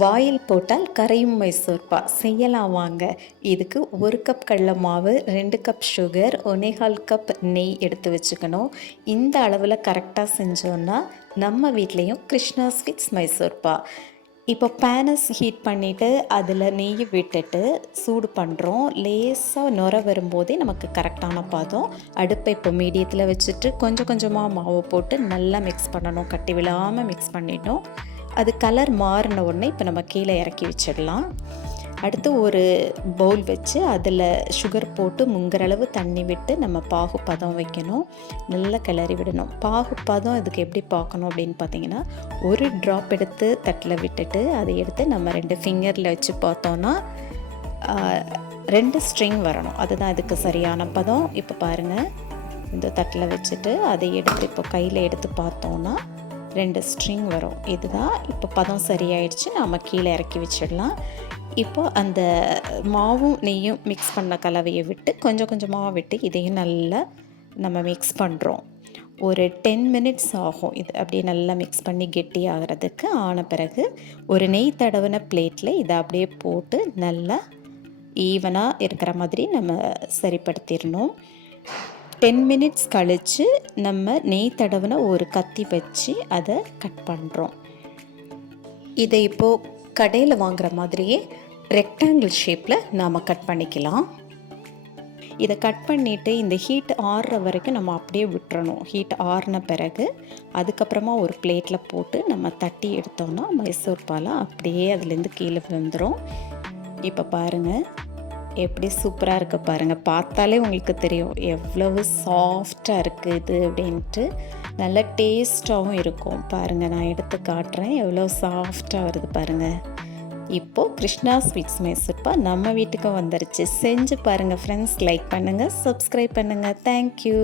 வாயில் போட்டால் கரையும் மைசூர்பா செய்யலாம் வாங்க. இதுக்கு 1 கப் கடல மாவு, 2 கப் சுகர், 1/4 கப் நெய் எடுத்து வச்சுக்கணும். இந்த அளவில் கரெக்டாக செஞ்சோன்னா நம்ம வீட்லேயும் கிருஷ்ணா ஸ்வீட்ஸ் மைசூர்பா. இப்போ பேனை ஹீட் பண்ணிவிட்டு அதில் நெய் விட்டுட்டு சூடு பண்ணுறோம். லேசாக நுர வரும்போதே நமக்கு கரெக்டான பாதம். அடுப்பை இப்போ மீடியத்தில் வச்சுட்டு கொஞ்சம் கொஞ்சமாக மாவு போட்டு நல்லா மிக்ஸ் பண்ணணும். கட்டி விழாமல் மிக்ஸ் பண்ணிட்டோம். அது கலர் மாறின உடனே இப்போ நம்ம கீழே இறக்கி வச்சிடலாம். அடுத்து ஒரு பவுல் வச்சு அதில் சுகர் போட்டு முங்குற அளவு தண்ணி விட்டு நம்ம பாகு பதம் வைக்கணும். நல்லா கிளறி விடணும். பாகு பதம் இதுக்கு எப்படி பார்க்கணும் அப்படின்னு பார்த்தீங்கன்னா, ஒரு ட்ராப் எடுத்து தட்டில் விட்டுட்டு அதை எடுத்து நம்ம 2 ஃபிங்கரில் வச்சு பார்த்தோன்னா 2 ஸ்ட்ரிங் வரணும். அதுதான் இதுக்கு சரியான பதம். இப்போ பாருங்கள், இந்த தட்டில் வச்சுட்டு அதை எடுத்து இப்போ கையில் எடுத்து பார்த்தோன்னா 2 ஸ்ட்ரிங் வரும். இதுதான் இப்போ பதம் சரியாயிடுச்சு. நாம் கீழே இறக்கி வச்சிடலாம். இப்போ அந்த மாவும் நெய்யும் மிக்ஸ் பண்ண கலவையை விட்டு கொஞ்சம் கொஞ்சமாக விட்டு இதையும் நல்லா நம்ம மிக்ஸ் பண்ணுறோம். ஒரு 10 மினிட்ஸ் ஆகும் இது அப்படியே நல்லா மிக்ஸ் பண்ணி கெட்டி ஆகிறதுக்கு. ஆன பிறகு ஒரு நெய் தடவின பிளேட்டில் இதை அப்படியே போட்டு நல்லா ஈவனாக இருக்கிற மாதிரி நம்ம சரிப்படுத்திடணும். 10 மினிட்ஸ் கழித்து நம்ம நெய் தடவின ஒரு கத்தி வச்சு அதை கட் பண்ணுறோம். இதை இப்போது கடையில் வாங்குகிற மாதிரியே ரெக்டாங்கிள் ஷேப்பில் நாம் கட் பண்ணிக்கலாம். இதை கட் பண்ணிவிட்டு இந்த ஹீட் ஆறுற வரைக்கும் நம்ம அப்படியே விட்டுறணும். ஹீட் ஆறின பிறகு அதுக்கப்புறமா ஒரு பிளேட்டில் போட்டு நம்ம தட்டி எடுத்தோன்னா மைசூர்பாலாம் அப்படியே அதுலேருந்து கீழே விழுந்துடும். இப்போ பாருங்கள் எப்படி சூப்பராக இருக்குது பாருங்கள். பார்த்தாலே உங்களுக்கு தெரியும் எவ்வளவு சாஃப்டாக இருக்குது இது அப்படின்ட்டு. நல்ல டேஸ்ட்டாகவும் இருக்கும். பாருங்கள், நான் எடுத்து காட்டுறேன் எவ்வளோ சாஃப்டாக வருது பாருங்கள். இப்போது கிருஷ்ணா ஸ்வீட்ஸ் மைசூர்பா நம்ம வீட்டுக்கு வந்துருச்சு. செஞ்சு பாருங்கள் ஃப்ரெண்ட்ஸ். லைக் பண்ணுங்கள், சப்ஸ்கிரைப் பண்ணுங்கள். தேங்க்யூ.